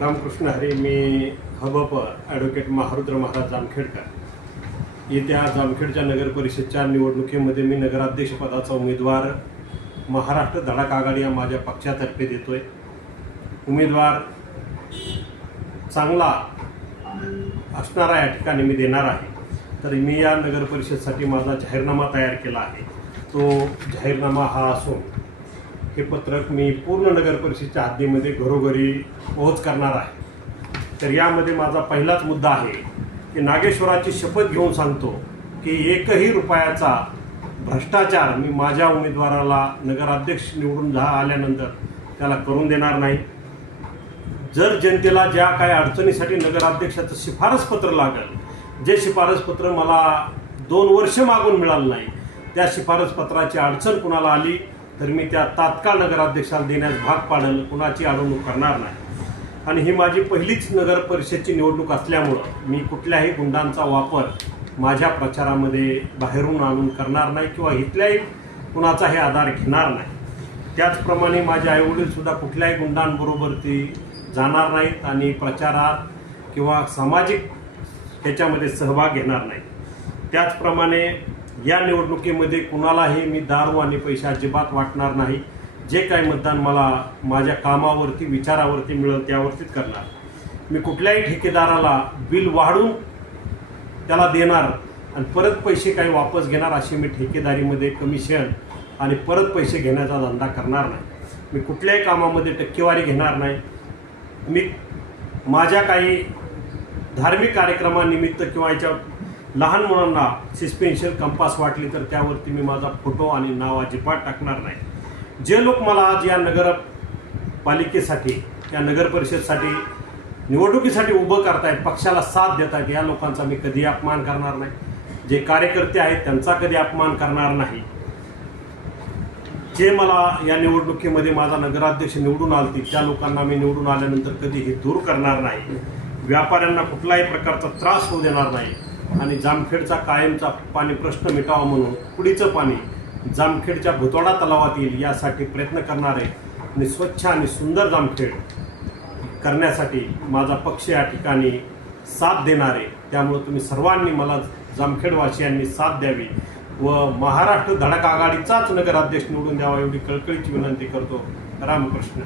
रामकृष्ण हरी. मी हबप advocate Maharudra Maharaj जामखेडकर. येत्या जामखेडच्या नगर परिषदच्या निवडणुकीमध्ये मी नगराध्यक्षपदाचा उमेदवार महाराष्ट्र धडक आघाडी या माझ्या पक्षातर्फे देतोय. उमेदवार चांगला असणारा या ठिकाणी मी देणार आहे. तर मी या नगर परिषदसाठी माझा जाहीरनामा तयार केला आहे. तो जाहीरनामा हा असून हे पत्रक मी पूर्ण नगर परिषदेच्या हद्दीमध्ये घरोघरी पोहोच करणार आहे. तर यामध्ये माझा पहिलाच मुद्दा आहे की नागेश्वराची शपथ घेऊन सांगतो की एकही रुपयाचा भ्रष्टाचार मी माझ्या उमेदवाराला नगराध्यक्ष निवडून आल्यानंतर त्याला करून देणार नाही. जर जनतेला ज्या काही अडचणीसाठी नगराध्यक्षाचं शिफारसपत्र लागेल, जे शिफारसपत्र मला 2 वर्ष मागून मिळालं नाही, त्या शिफारसपत्राची अडचण कुणाला आली तर मी त्या तात्काळ नगराध्यक्षाला देण्यास भाग पाडेल, कुणाची अडवणूक करणार नाही. आणि ही माझी पहिलीच नगर परिषदची निवडणूक असल्यामुळं मी कुठल्याही गुंडांचा वापर माझ्या प्रचारामध्ये बाहेरून आणून करणार नाही किंवा इथल्याही कुणाचाही आधार घेणार नाही. त्याचप्रमाणे माझे आईवडीलसुद्धा कुठल्याही गुंडांबरोबर ती जाणार नाहीत आणि प्रचारात किंवा सामाजिक ह्याच्यामध्ये सहभाग घेणार नाही. त्याचप्रमाणे या निवडणुकीमध्ये कुणालाही मी दारू आणि पैसे अजिबात वाटणार नाही. जे काही मतदान मला माझ्या कामावरती विचारावरती मिळेल त्यावरतीच करणार. मी कुठल्याही ठेकेदाराला बिल वाढून त्याला देणार आणि परत पैसे काही वापस घेणार अशी मी ठेकेदारीमध्ये कमिशन आणि परत पैसे घेण्याचा धंदा करणार नाही. मी कुठल्याही कामामध्ये टक्केवारी घेणार नाही. मी माझ्या काही धार्मिक कार्यक्रमानिमित्त किंवा याच्या लहान मुलांना सस्पेन्शन कंपास वाटली तर त्यावरती मी माझा फोटो आणि नाव अजिबात टाकणार नाही. जे लोक मला आज या नगरपालिकेसाठी या नगर परिषदसाठी निवडणुकीसाठी उभं करतायत, पक्षाला साथ देत आहेत, या लोकांचा मी कधी अपमान करणार नाही. जे कार्यकर्ते आहेत त्यांचा कधी अपमान करणार नाही. जे मला या निवडणुकीमध्ये माझा नगराध्यक्ष निवडून आलती त्या लोकांना मी निवडून आल्यानंतर कधी हे दूर करणार नाही. व्यापाऱ्यांना कुठलाही प्रकारचा त्रास होऊ देणार नाही. आणि जामखेडचा कायमचा पाणी प्रश्न मिटावा म्हणून पुडीचं पाणी जामखेडच्या भुतवाडा तलावात येईल यासाठी प्रयत्न करणारे आणि स्वच्छ आणि सुंदर जामखेड करण्यासाठी माझा पक्ष या ठिकाणी साथ देणारे. त्यामुळे तुम्ही सर्वांनी मला जामखेडवासियांनी साथ द्यावी व महाराष्ट्र धडक आघाडीचाच नगराध्यक्ष निवडून द्यावा एवढी कळकळीची विनंती करतो. रामकृष्ण.